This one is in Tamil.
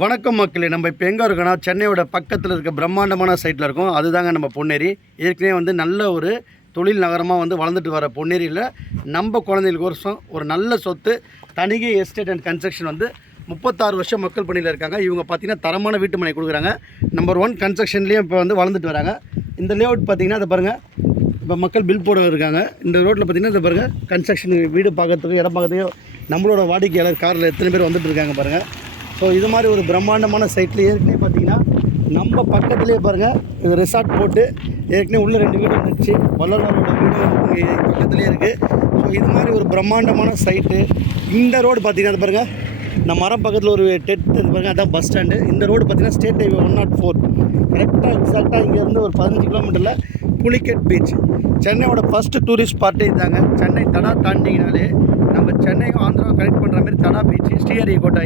வணக்கம் மக்களே, நம்ம இப்போ எங்கே இருக்கோன்னா சென்னையோட பக்கத்தில் இருக்க பிரம்மாண்டமான சைட்டில் இருக்கோம். அதுதாங்க நம்ம பொன்னேரி. ஏற்கனவே வந்து நல்ல ஒரு தொழில் நகரமாக வந்து வளர்ந்துட்டு வர பொன்னேரியில் நம்ம குழந்தைகளுக்கு ஒரு நல்ல சொத்து தனிகை எஸ்டேட் அண்ட் கன்ஸ்ட்ரக்ஷன் வந்து 36 வருஷம் மக்கள் பணியில் இருக்காங்க. இவங்க பார்த்திங்கன்னா தரமான வீட்டு மனை கொடுக்குறாங்க. நம்பர் 1 கன்ஸ்ட்ரக்ஷன்லேயும் இப்போ வந்து வளர்ந்துட்டு வராங்க. இந்த லேஅவுட் பார்த்திங்கன்னா அதை பாருங்கள், இப்போ மக்கள் பில் போட இருக்காங்க. இந்த ரோட்டில் பார்த்திங்கன்னா இதை பாருங்கள், கன்ஸ்ட்ரக்ஷன் வீடு பார்க்கறதுக்கு இடம் பார்க்கறதுக்கு நம்மளோட வாடிக்கையாளர் காரில் எத்தனை பேர் வந்துட்டு இருக்காங்க பாருங்கள். ஸோ இது மாதிரி ஒரு பிரம்மாண்டமான சைட்டில் ஏற்கனவே பார்த்திங்கன்னா நம்ம பக்கத்துலேயே பாருங்கள், இது ரிசார்ட் போட்டு ஏற்கனவே உள்ள 2 வீடு வந்துச்சு. வள்ளலாரோட வீடு இங்கே பக்கத்துலேயே இருக்குது. ஸோ இது மாதிரி ஒரு பிரம்மாண்டமான சைட்டு. இந்த ரோடு பார்த்திங்கன்னா அது பாருங்கள், நம்ம மரம் பக்கத்தில் ஒரு டெட் பாருங்கள், அதான் பஸ் ஸ்டாண்டு. இந்த ரோடு பார்த்திங்கன்னா ஸ்டேட் ஹைவே 104 கரெக்டாக எக்ஸாக்டாக இங்கேருந்து ஒரு 15 கிலோமீட்டரில் புலிகேட் பீச். சென்னையோட ஃபஸ்ட்டு டூரிஸ்ட் ஸ்பாட்டே இதாங்க. சென்னை தடா தாண்டிங்கனாலே நம்ம சென்னையும் ஆந்திராவும் கனெக்ட் பண்ணுற மாதிரி தடா பீச்சு, ஸ்ரீஹரிகோட்டா